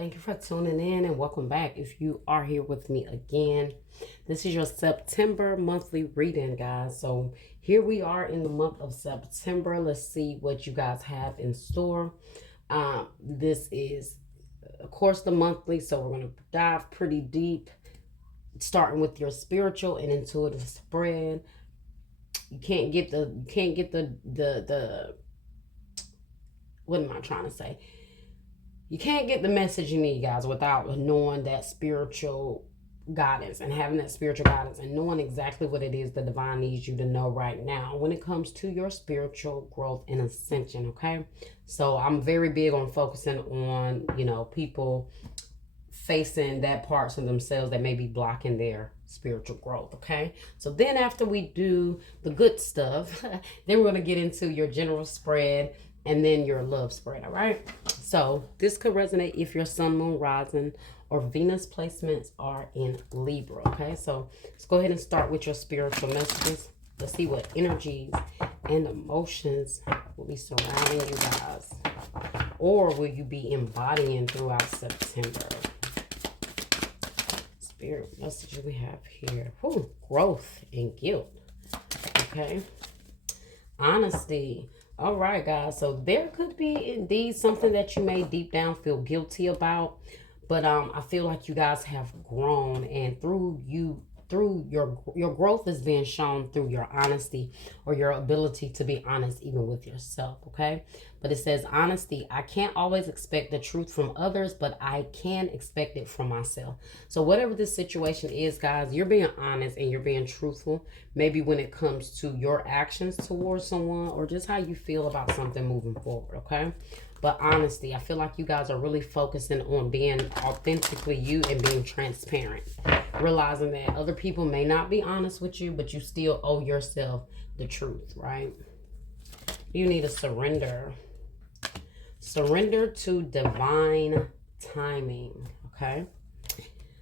Thank you for tuning in and welcome back. If you are here with me again, this is your September monthly reading, guys. So here we are in the month of September. Let's see what you guys have in store. This is, of course, the monthly, so we're going to dive pretty deep, starting with your spiritual and intuitive spread. You can't get the what am I trying to say? You can't get the message you need, guys, without knowing that spiritual guidance and having that spiritual guidance and knowing exactly what it is the divine needs you to know right now when it comes to your spiritual growth and ascension. Okay, so I'm very big on focusing on, people facing that parts of themselves that may be blocking their spiritual growth. Okay, so then after we do the good stuff, then we're going to get into your general spread and then your love spread. All right, so this could resonate if your sun, moon, rising, or Venus placements are in Libra. Okay, so let's go ahead and start with your spiritual messages. Let's see what energies and emotions will be surrounding you guys, or will you be embodying throughout September. Spirit messages we have here. Whew, growth and guilt. Okay, honesty. All right, guys. So there could be indeed something that you may deep down feel guilty about, but I feel like you guys have grown, and through your growth is being shown through your honesty or your ability to be honest even with yourself. Okay, but it says honesty. I can't always expect the truth from others, but I can expect it from myself. So whatever this situation is, guys, you're being honest and you're being truthful, maybe when it comes to your actions towards someone or just how you feel about something moving forward. Okay, but honesty, I feel like you guys are really focusing on being authentically you and being transparent. Realizing that other people may not be honest with you, but you still owe yourself the truth, right? You need to surrender. Surrender to divine timing, okay?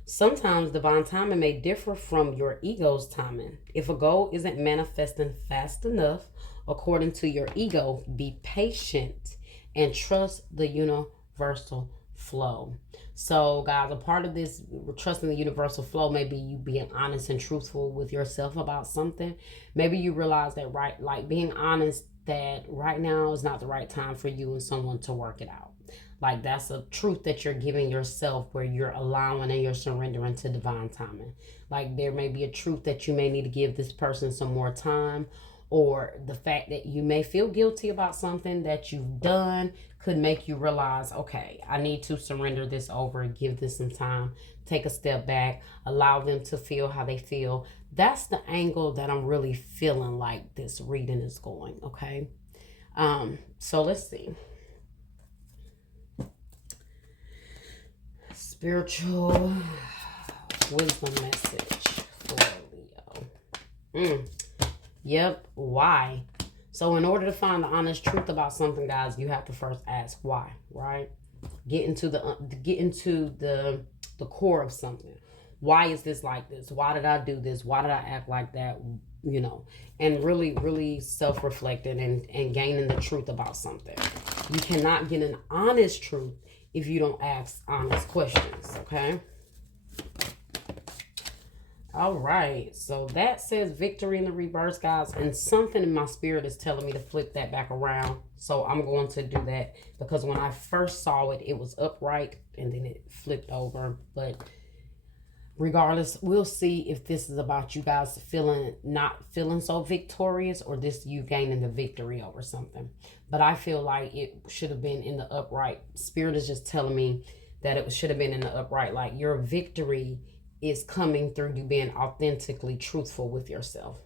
Sometimes divine timing may differ from your ego's timing. If a goal isn't manifesting fast enough, according to your ego, be patient and trust the universal flow. So, guys, a part of this trusting the universal flow may be you being honest and truthful with yourself about something. Maybe you realize that, right, like being honest that right now is not the right time for you and someone to work it out. Like that's a truth that you're giving yourself where you're allowing and you're surrendering to divine timing. Like there may be a truth that you may need to give this person some more time, or the fact that you may feel guilty about something that you've done could make you realize, okay, I need to surrender this over and give this some time, take a step back, allow them to feel how they feel. That's the angle that I'm really feeling like this reading is going, okay? So let's see. Spiritual wisdom message for Leo. Yep, why? So in order to find the honest truth about something, guys, you have to first ask why, right? Get into the core of something. Why is this like this? Why did I do this? Why did I act like that? And really self-reflecting and gaining the truth about something. You cannot get an honest truth if you don't ask honest questions, okay? All right, so that says victory in the reverse, guys, and something in my spirit is telling me to flip that back around. So I'm going to do that because when I first saw it, it was upright and then it flipped over. But regardless, we'll see if this is about you guys not feeling so victorious, or this you gaining the victory over something. But I feel like it should have been in the upright. Spirit is just telling me that it should have been in the upright. Like your victory is coming through you being authentically truthful with yourself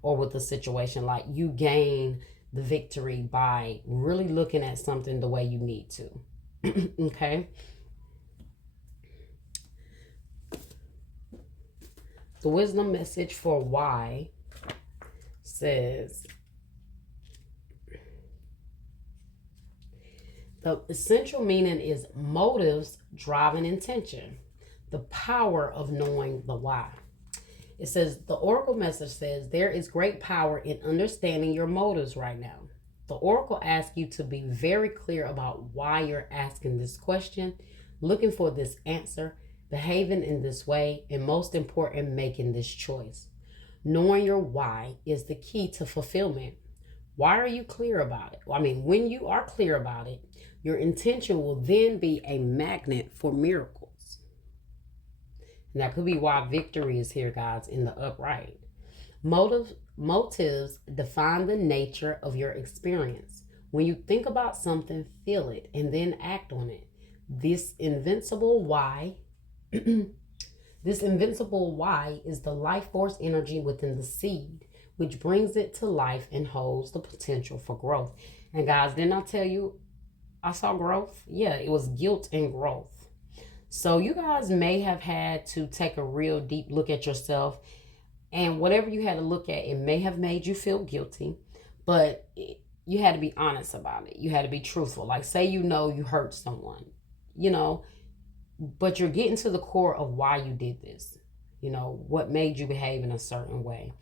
or with the situation. Like you gain the victory by really looking at something the way you need to. Okay. The wisdom message for why says the essential meaning is motives driving intention. The power of knowing the why. It says, the oracle message says, there is great power in understanding your motives right now. The oracle asks you to be very clear about why you're asking this question. looking for this answer, behaving in this way, and most important, making this choice. Knowing your why is the key to fulfillment. Why are you clear about it? Well, I mean, when you are clear about it, your intention will then be a magnet for miracles. And that could be why victory is here, guys, in the upright. Motives define the nature of your experience. When you think about something, feel it, and then act on it. This invincible why, this invincible why is the life force energy within the seed, which brings it to life and holds the potential for growth. And guys, didn't I tell you I saw growth? Yeah, it was guilt and growth. So you guys may have had to take a real deep look at yourself, and whatever you had to look at, it may have made you feel guilty, but you had to be honest about it. You had to be truthful. Like, say you know you hurt someone, you know, but you're getting to the core of why you did this. You know, what made you behave in a certain way.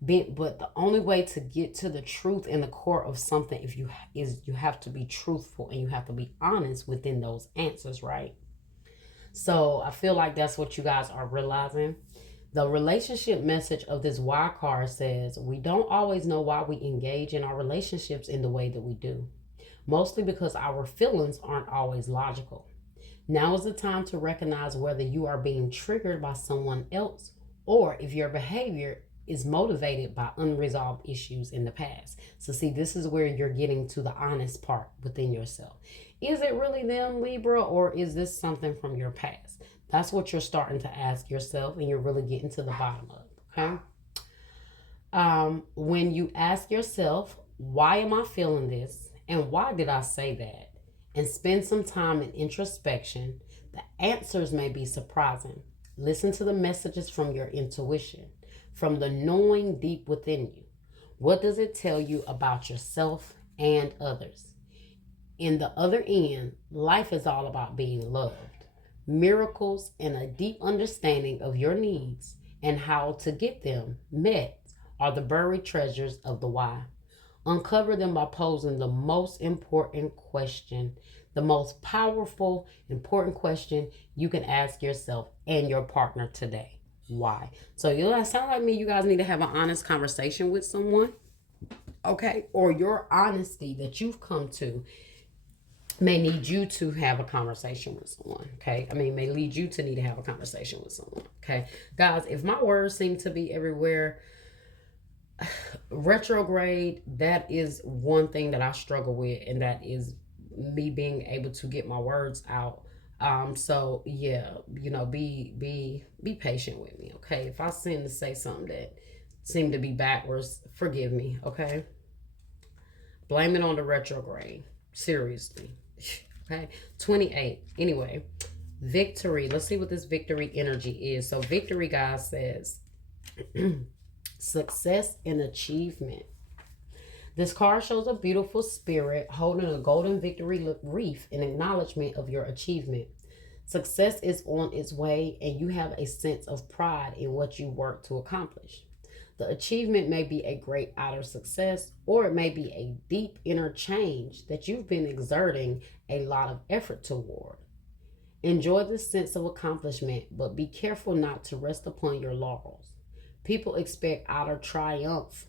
But the only way to get to the truth in the core of something you have to be truthful, and you have to be honest within those answers, right? So I feel like that's what you guys are realizing. The relationship message of this why card says we don't always know why we engage in our relationships in the way that we do, mostly because our feelings aren't always logical. Now is the time to recognize whether you are being triggered by someone else, or if your behavior is motivated by unresolved issues in the past. So see, this is where you're getting to the honest part within yourself. Is it really them, Libra, or is this something from your past? That's what you're starting to ask yourself, and you're really getting to the bottom of, okay? When you ask yourself, why am I feeling this? And why did I say that? And spend some time in introspection, the answers may be surprising. Listen to the messages from your intuition, from the knowing deep within you. What does it tell you about yourself and others? In the other end, life is all about being loved. Miracles and a deep understanding of your needs and how to get them met are the buried treasures of the why. Uncover them by posing the most important question, the most powerful, important question you can ask yourself and your partner today. Why? So you know, sound like me, you guys need to have an honest conversation with someone, okay? Or your honesty that you've come to may need you to have a conversation with someone, okay? I mean, may lead you to need to have a conversation with someone, okay? Guys, if my words seem to be everywhere, retrograde, that is one thing that I struggle with, and that is me being able to get my words out. So yeah, you know, be patient with me, okay? If I seem to say something that seemed to be backwards, forgive me, okay? Blame it on the retrograde. Seriously. Okay. 28. Anyway, victory. Let's see what this victory energy is. So victory, guys, says success and achievement. This card shows a beautiful spirit holding a golden victory wreath in acknowledgement of your achievement. Success is on its way, and you have a sense of pride in what you work to accomplish. The achievement may be a great outer success, or it may be a deep inner change that you've been exerting a lot of effort toward. Enjoy the sense of accomplishment, but be careful not to rest upon your laurels. People expect outer triumph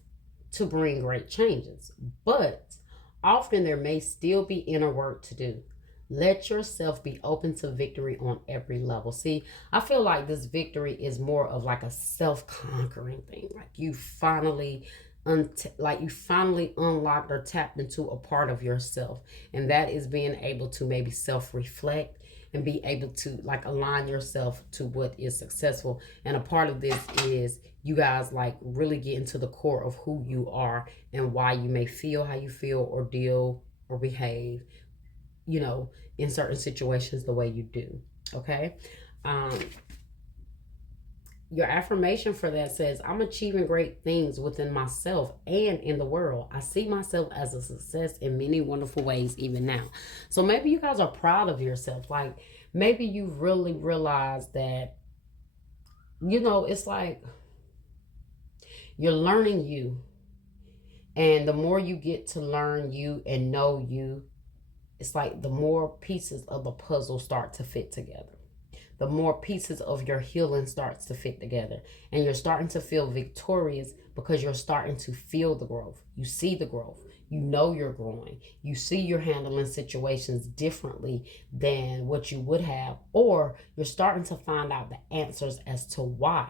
to bring great changes, but often there may still be inner work to do. Let yourself be open to victory on every level. See, I feel like this victory is more of like a self-conquering thing. Like you finally unlocked or tapped into a part of yourself. And that is being able to maybe self-reflect and be able to like align yourself to what is successful. And a part of this is you guys like really get into the core of who you are and why you may feel how you feel or deal or behave, you know, in certain situations the way you do, okay? Your affirmation for that says, I'm achieving great things within myself and in the world. I see myself as a success in many wonderful ways even now. So maybe you guys are proud of yourself. Like maybe you really realize that, you know, it's like you're learning you. And the more you get to learn you and know you, it's like the more pieces of the puzzle start to fit together, the more pieces of your healing starts to fit together, and you're starting to feel victorious because you're starting to feel the growth. You see the growth. You know you're growing. You see you're handling situations differently than what you would have, or you're starting to find out the answers as to why,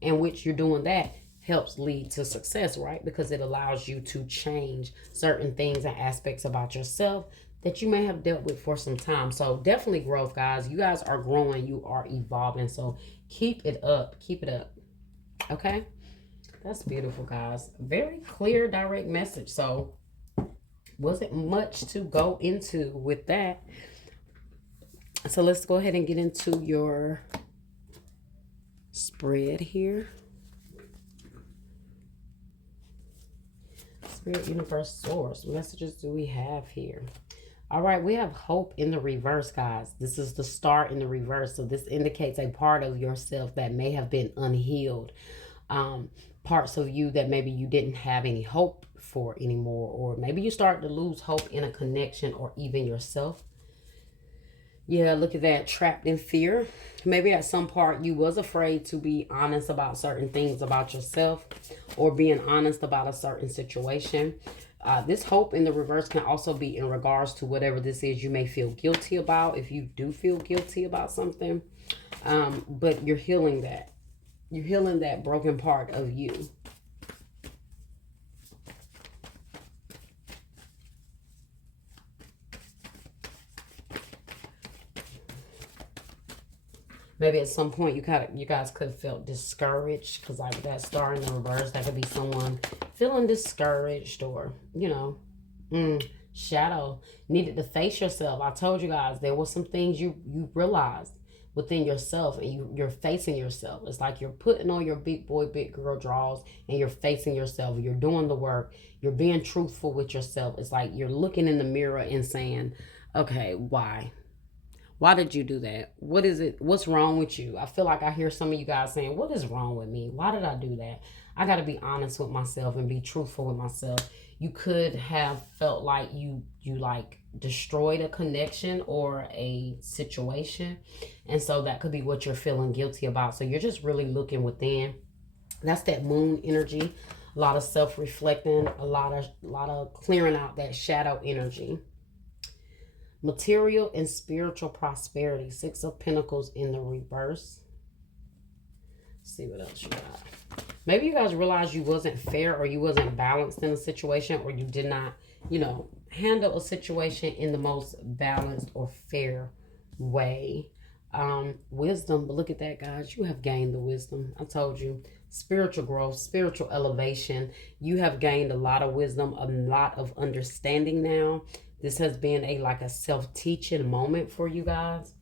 in which you're doing that helps lead to success, right? Because it allows you to change certain things and aspects about yourself that you may have dealt with for some time. So definitely growth, guys. You guys are growing. You are evolving. So keep it up. Keep it up. Okay? That's beautiful, guys. Very clear, direct message. So wasn't much to go into with that. So let's go ahead and get into your spread here. Spirit, universe, source. Messages do we have here? All right, we have hope in the reverse, guys. This is the star in the reverse. So this indicates a part of yourself that may have been unhealed. Parts of you that maybe you didn't have any hope for anymore. Or maybe you start to lose hope in a connection or even yourself. Yeah, look at that. Trapped in fear. Maybe at some part you was afraid to be honest about certain things about yourself, or being honest about a certain situation. This hope in the reverse can also be in regards to whatever this is you may feel guilty about, if you do feel guilty about something. But you're healing that. You're healing that broken part of you. Maybe at some point you guys could have felt discouraged, because like that star in the reverse, that could be someone feeling discouraged, or, you know, shadow, needed to face yourself. I told you guys there were some things you realized within yourself, and you're facing yourself. It's like you're putting on your big boy, big girl drawers, and you're facing yourself. You're doing the work. You're being truthful with yourself. It's like you're looking in the mirror and saying, okay, why? Why did you do that? What is it? What's wrong with you? I feel like I hear some of you guys saying, what is wrong with me? Why did I do that? I got to be honest with myself and be truthful with myself. You could have felt like you like destroyed a connection or a situation. And so that could be what you're feeling guilty about. So you're just really looking within. That's that moon energy. A lot of self-reflecting, a lot of clearing out that shadow energy. Material and spiritual prosperity. 6 of Pentacles in the reverse. Let's see what else you got. Maybe you guys realized you wasn't fair, or you wasn't balanced in a situation, or you did not, you know, handle a situation in the most balanced or fair way. Wisdom, but look at that, guys. You have gained the wisdom. I told you. Spiritual growth, spiritual elevation. You have gained a lot of wisdom, a lot of understanding now. This has been a self-teaching moment for you guys.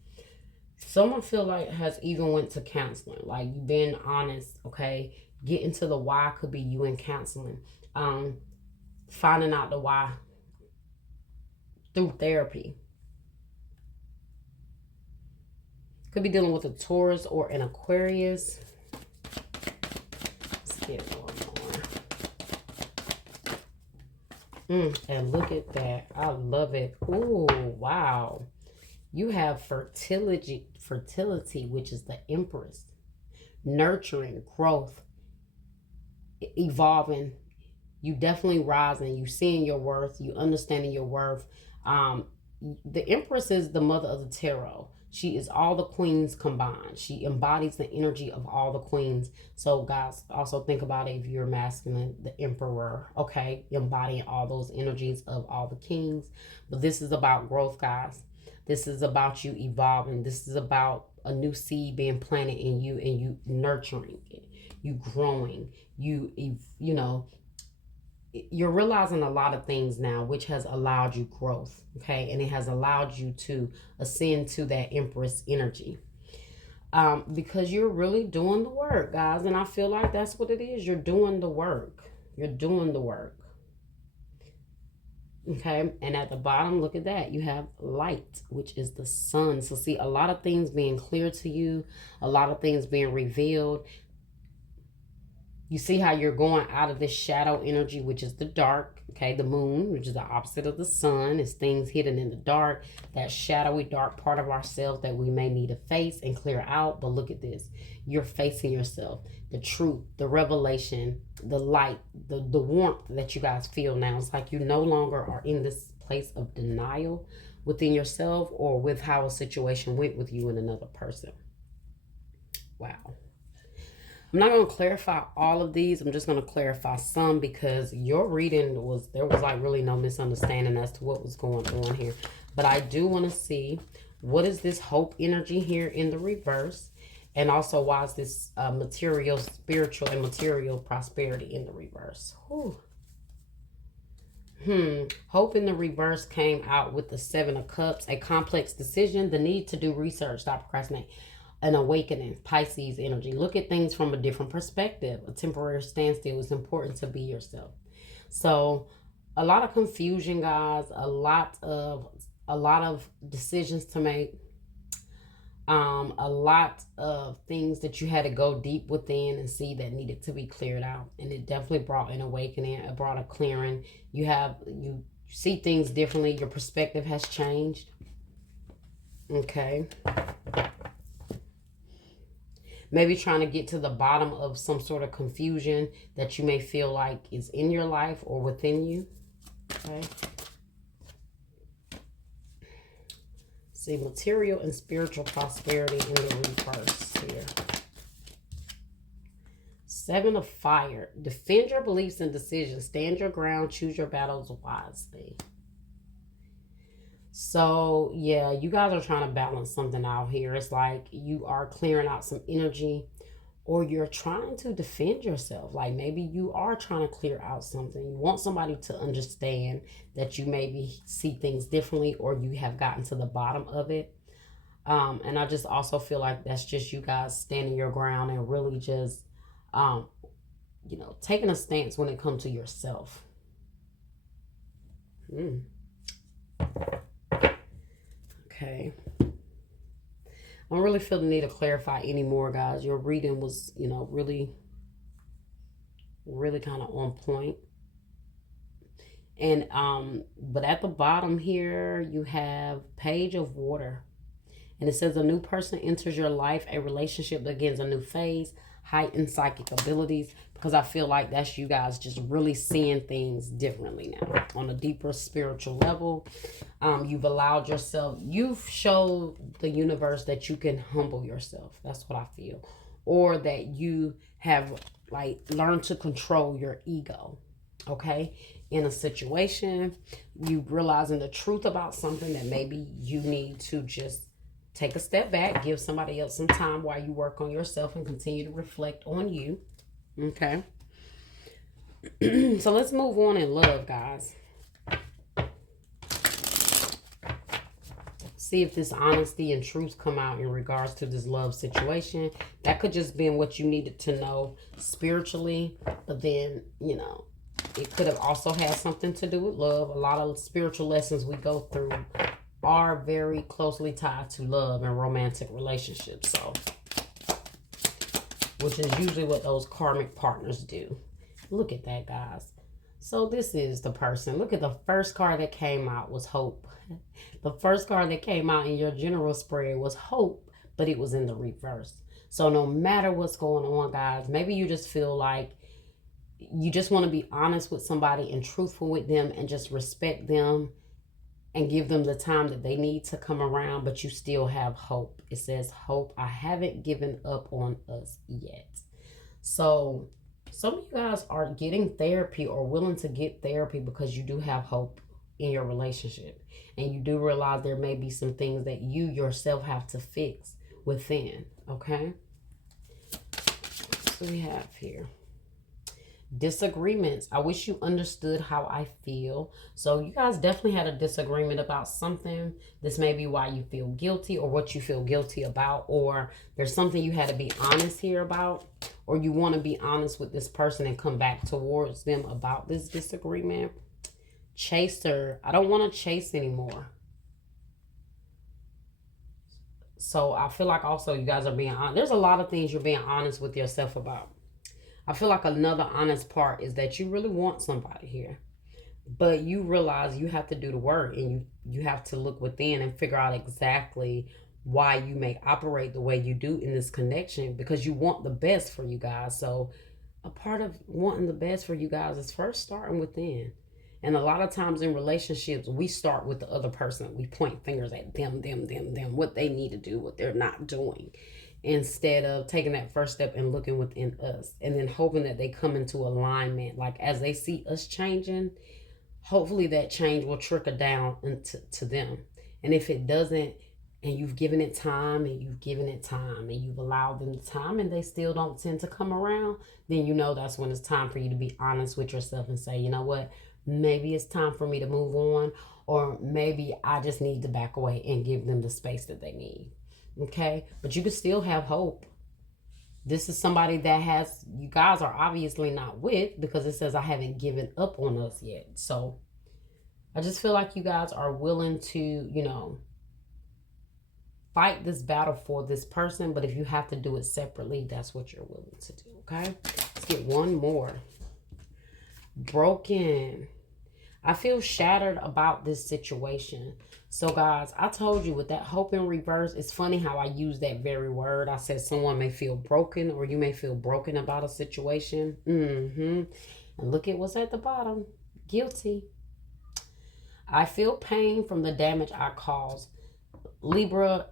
Someone feel like has even went to counseling. Like, you've been honest, okay? Getting to the why could be you in counseling. Finding out the why through therapy. Could be dealing with a Taurus or an Aquarius. Let's get one more. And look at that. I love it. Ooh, wow. You have fertility, which is the Empress. Nurturing, growth, evolving. You definitely rising. You seeing your worth. You understanding your worth. The Empress is the mother of the tarot. She is all the queens combined. She embodies the energy of all the queens. So guys, also think about it if you're masculine, the Emperor, okay? Embodying all those energies of all the kings. But this is about growth, guys. This is about you evolving. This is about a new seed being planted in you, and you nurturing it. You growing. You know, you're realizing a lot of things now, which has allowed you growth, okay? And it has allowed you to ascend to that Empress energy, because you're really doing the work, guys. And I feel like that's what it is. You're doing the work. You're doing the work, okay? And at the bottom, look at that. You have light, which is the sun. So see, a lot of things being clear to you, a lot of things being revealed. You see how you're going out of this shadow energy, which is the dark, Okay, the moon, which is the opposite of the sun, is things hidden in the dark, that shadowy dark part of ourselves that we may need to face and clear out. But look at this. You're facing yourself. The truth, the revelation, the light, the warmth that you guys feel now. It's like you no longer are in this place of denial within yourself or with how a situation went with you and another person. Wow. I'm not going to clarify all of these. I'm just going to clarify some because your reading there was like really no misunderstanding as to what was going on here. But I do want to see what is this hope energy here in the reverse. And also why is this material, spiritual and material prosperity in the reverse. Whew. Hope in the reverse came out with the 7 of Cups, a complex decision, the need to do research, stop procrastinating. An awakening, Pisces energy. Look at things from a different perspective. A temporary standstill. Is important to be yourself. So a lot of confusion, guys. A lot of decisions to make. A lot of things that you had to go deep within and see that needed to be cleared out. And it definitely brought an awakening. It brought a clearing. You see things differently. Your perspective has changed. Okay. Maybe trying to get to the bottom of some sort of confusion that you may feel like is in your life or within you. Okay. See, material and spiritual prosperity in the reverse here. 7 of Fire. Defend your beliefs and decisions. Stand your ground. Choose your battles wisely. So, yeah, you guys are trying to balance something out here. It's like you are clearing out some energy or you're trying to defend yourself. Like maybe you are trying to clear out something. You want somebody to understand that you maybe see things differently or you have gotten to the bottom of it. And I just also feel like that's just you guys standing your ground and really just, taking a stance when it comes to yourself. Okay. I don't really feel the need to clarify anymore, guys. Your reading was, really kind of on point. And, but at the bottom here, you have Page of Water. And it says a new person enters your life. A relationship begins a new phase. Heightened psychic abilities. Because I feel like that's you guys just really seeing things differently now. On a deeper spiritual level. You've allowed yourself. You've showed the universe that you can humble yourself. That's what I feel. Or that you have learned to control your ego. Okay? In a situation. You realizing the truth about something that maybe you need to just take a step back. Give somebody else some time while you work on yourself and continue to reflect on you. Okay. So let's move on in love, guys. See if this honesty and truth come out in regards to this love situation. That could just been what you needed to know spiritually. But then, it could have also had something to do with love. A lot of spiritual lessons we go through are very closely tied to love and romantic relationships. So, which is usually what those karmic partners do. Look at that, guys. So this is the person. Look at the first card that came out was Hope. The first card that came out in your general spread was Hope, but it was in the reverse. So no matter what's going on, guys, maybe you just feel like you just want to be honest with somebody and truthful with them and just respect them and give them the time that they need to come around, but you still have hope. It says, Hope, I haven't given up on us yet. So some of you guys are getting therapy or willing to get therapy because you do have hope in your relationship. And you do realize there may be some things that you yourself have to fix within. Okay? What do we have here? Disagreements. I wish you understood how I feel. So you guys definitely had a disagreement about something. This may be why you feel guilty or what you feel guilty about, or there's something you had to be honest here about, or you want to be honest with this person and come back towards them about this disagreement. Chaser. I don't want to chase anymore. So I feel like also you guys are being honest. There's a lot of things you're being honest with yourself about. I feel like another honest part is that you really want somebody here. But you realize you have to do the work, and you have to look within and figure out exactly why you may operate the way you do in this connection, because you want the best for you guys. So a part of wanting the best for you guys is first starting within. And a lot of times in relationships, we start with the other person. We point fingers at them, what they need to do, what they're not doing, instead of taking that first step and looking within us and then hoping that they come into alignment. Like as they see us changing, hopefully that change will trickle down into to them. And if it doesn't, and you've given it time and you've given it time and you've allowed them the time and they still don't tend to come around, then you know that's when it's time for you to be honest with yourself and say, you know what, maybe it's time for me to move on, or maybe I just need to back away and give them the space that they need. Okay? But you can still have hope. This is somebody that you guys are obviously not with, because it says I haven't given up on us yet. So I just feel like you guys are willing to, fight this battle for this person. But if you have to do it separately, that's what you're willing to do. Okay? Let's get one more. Broken. I feel shattered about this situation. So guys, I told you with that hope in reverse, it's funny how I use that very word. I said someone may feel broken, or you may feel broken about a situation. And look at what's at the bottom. Guilty. I feel pain from the damage I caused. Libra,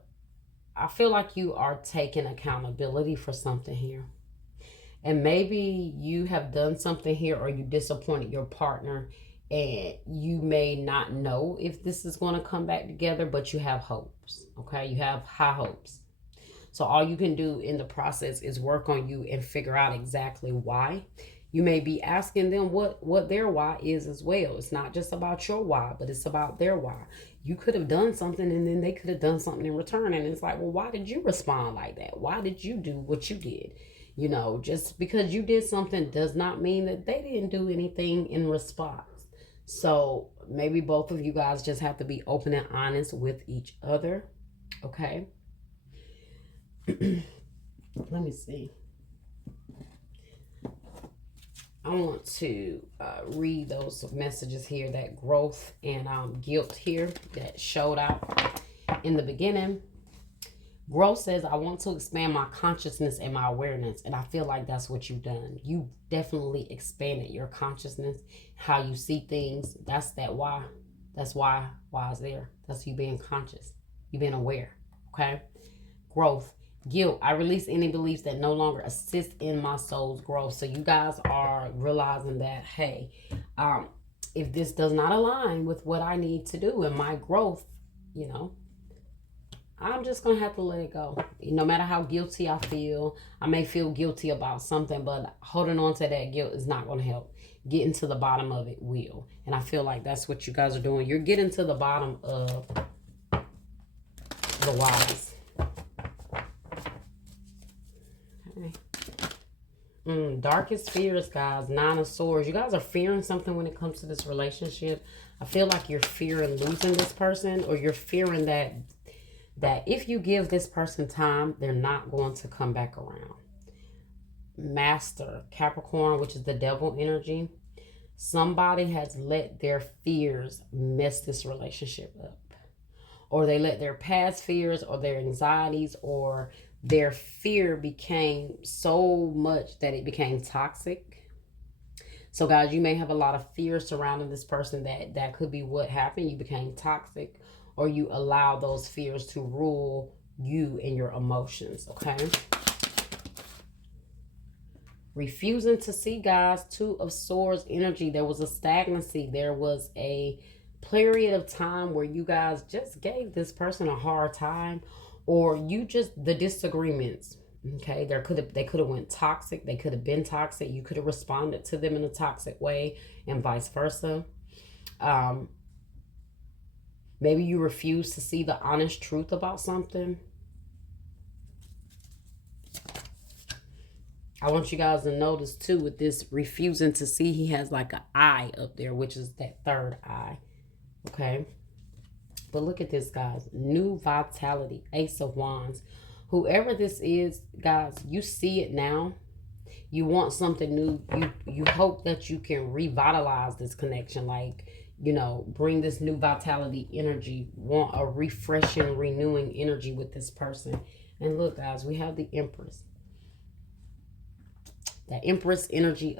I feel like you are taking accountability for something here. And maybe you have done something here, or you disappointed your partner, and you may not know if this is going to come back together, but you have hopes. Okay? You have high hopes. So all you can do in the process is work on you and figure out exactly why. You may be asking them what their why is as well. It's not just about your why, but it's about their why. You could have done something and then they could have done something in return. And it's like, well, why did you respond like that? Why did you do what you did? Just because you did something does not mean that they didn't do anything in response. So maybe both of you guys just have to be open and honest with each other. Okay. Let me see. I want to read those messages here, that growth and guilt here that showed out in the beginning. Growth says, I want to expand my consciousness and my awareness. And I feel like that's what you've done. You definitely expanded your consciousness, how you see things. That's that why. That's why is there. That's you being conscious. You being aware. Okay? Growth. Guilt. I release any beliefs that no longer assist in my soul's growth. So you guys are realizing that, hey, if this does not align with what I need to do in my growth, I'm just going to have to let it go. No matter how guilty I feel, I may feel guilty about something, but holding on to that guilt is not going to help. Getting to the bottom of it will. And I feel like that's what you guys are doing. You're getting to the bottom of the whys. Okay. Darkest fears, guys. 9 of Swords. You guys are fearing something when it comes to this relationship. I feel like you're fearing losing this person, or you're fearing that if you give this person time, they're not going to come back around. Master, Capricorn, which is the devil energy. Somebody has let their fears mess this relationship up. Or they let their past fears or their anxieties or their fear became so much that it became toxic. So guys, you may have a lot of fear surrounding this person. That could be what happened. You became toxic, or you allow those fears to rule you and your emotions, okay? Refusing to see, guys. 2 of Swords energy. There was a stagnancy. There was a period of time where you guys just gave this person a hard time, or the disagreements, okay? They could have went toxic. They could have been toxic. You could have responded to them in a toxic way, and vice versa. Maybe you refuse to see the honest truth about something. I want you guys to notice too, with this refusing to see, he has like an eye up there, which is that third eye. Okay. But look at this, guys. New vitality. Ace of Wands. Whoever this is, guys, you see it now. You want something new. You hope that you can revitalize this connection, like, you know, bring this new vitality energy, want a refreshing, renewing energy with this person. And look, guys, we have the Empress. That Empress energy,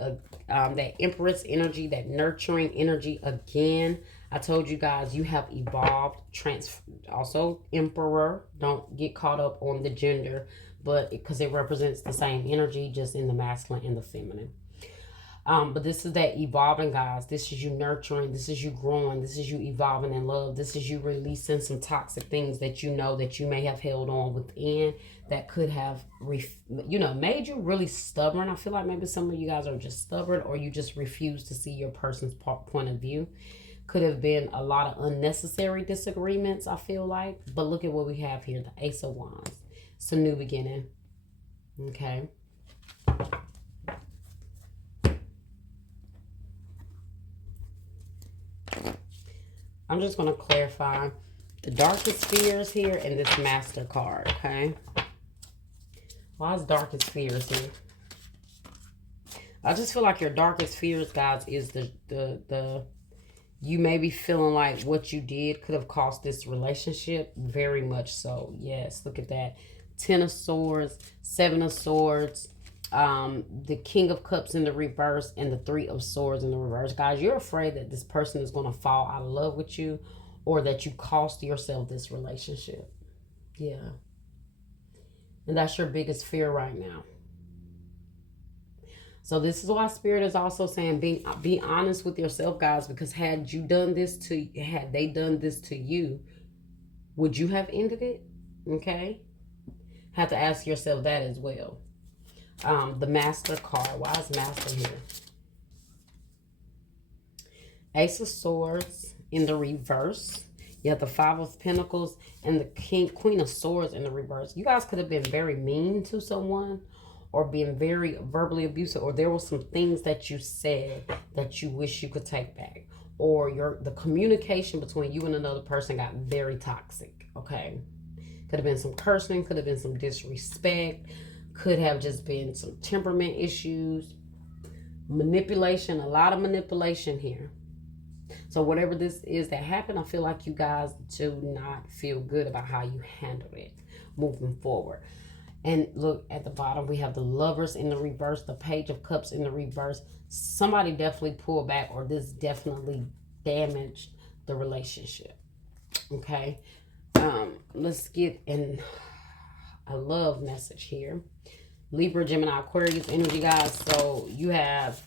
that nurturing energy again. I told you guys, you have evolved, also Emperor. Don't get caught up on the gender, but because it represents the same energy, just in the masculine and the feminine. But this is that evolving, guys. This is you nurturing. This is you growing. This is you evolving in love. This is you releasing some toxic things that you know that you may have held on within that could have, made you really stubborn. I feel like maybe some of you guys are just stubborn, or you just refuse to see your person's point of view. Could have been a lot of unnecessary disagreements, I feel like. But look at what we have here, the Ace of Wands. It's a new beginning. Okay. I'm just going to clarify the darkest fears here and this Master card, okay? Why is darkest fears here? I just feel like your darkest fears, guys, is the you may be feeling like what you did could have cost this relationship. Very much so. Yes, look at that. 10 of Swords, 7 of Swords, the King of Cups in the reverse, and the 3 of Swords in the reverse. Guys, you're afraid that this person is going to fall out of love with you, or that you cost yourself this relationship. Yeah. And that's your biggest fear right now. So this is why Spirit is also saying be honest with yourself, guys, because had they done this to you, would you have ended it? Okay. Have to ask yourself that as well. The Master card. Why is Master here? Ace of Swords in the reverse. You have the 5 of Pentacles and the Queen of Swords in the reverse. You guys could have been very mean to someone, or being very verbally abusive, or there were some things that you said that you wish you could take back, or the communication between you and another person got very toxic. Okay. Could have been some cursing, could have been some disrespect, could have just been some temperament issues, manipulation, a lot of manipulation here. So whatever this is that happened, I feel like you guys do not feel good about how you handled it moving forward. And look at the bottom, we have the Lovers in the reverse, the Page of Cups in the reverse. Somebody definitely pulled back, or this definitely damaged the relationship. Okay. Let's get in a love message here. Libra, Gemini, Aquarius energy, guys. So you have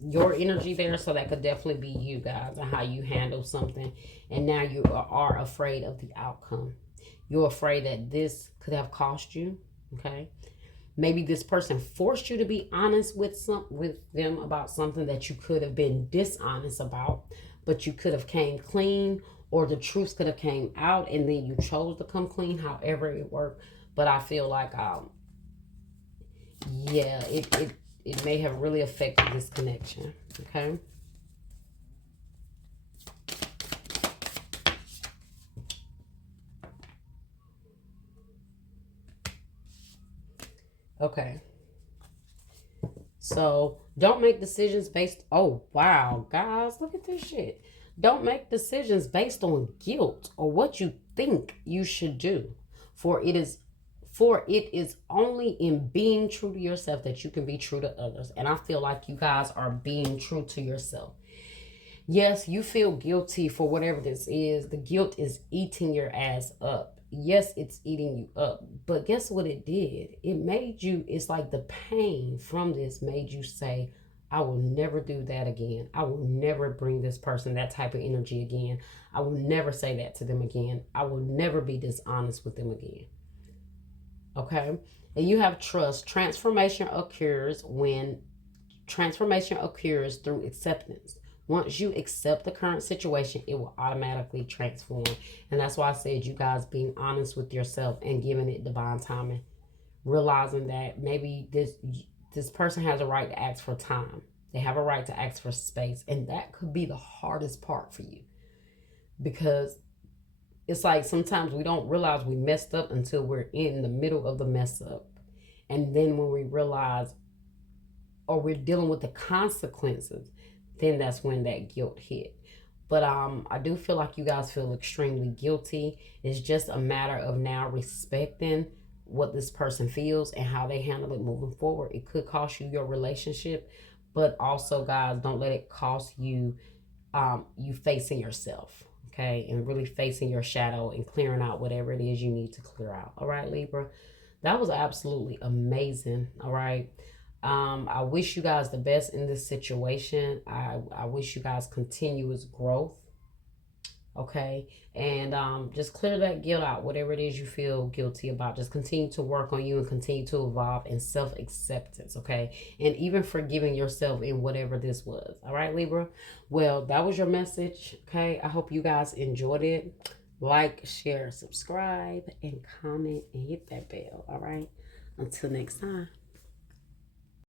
your energy there, so that could definitely be you guys and how you handle something. And now you are afraid of the outcome. You're afraid that this could have cost you. Okay. Maybe this person forced you to be honest with them about something that you could have been dishonest about, but you could have came clean, or the truth could have came out and then you chose to come clean, however it worked. But I feel like, yeah, it may have really affected this connection. Okay. Okay. So don't make decisions based. Oh, wow, guys, look at this shit. Don't make decisions based on guilt or what you think you should do. For it is only in being true to yourself that you can be true to others. And I feel like you guys are being true to yourself. Yes, you feel guilty for whatever this is. The guilt is eating your ass up. Yes, it's eating you up. But guess what it did? It made you, it's like the pain from this made you say, I will never do that again. I will never bring this person that type of energy again. I will never say that to them again. I will never be dishonest with them again. Okay? And you have trust. Transformation occurs through acceptance. Once you accept the current situation, it will automatically transform. And that's why I said you guys being honest with yourself and giving it divine timing. Realizing that maybe this person has a right to ask for time. They have a right to ask for space. And that could be the hardest part for you. Because it's like sometimes we don't realize we messed up until we're in the middle of the mess up. And then when we realize or we're dealing with the consequences, then that's when that guilt hit. But I do feel like you guys feel extremely guilty. It's just a matter of now respecting what this person feels and how they handle it moving forward. It could cost you your relationship, but also, guys, don't let it cost you you facing yourself, okay, and really facing your shadow and clearing out whatever it is you need to clear out. All right, Libra, that was absolutely amazing. All right. I wish you guys the best in this situation. I wish you guys continuous growth. Okay. And just clear that guilt out, whatever it is you feel guilty about. Just continue to work on you and continue to evolve in self acceptance. Okay. And even forgiving yourself in whatever this was. All right, Libra. Well, that was your message. Okay. I hope you guys enjoyed it. Like, share, subscribe, and comment, and hit that bell. All right. Until next time.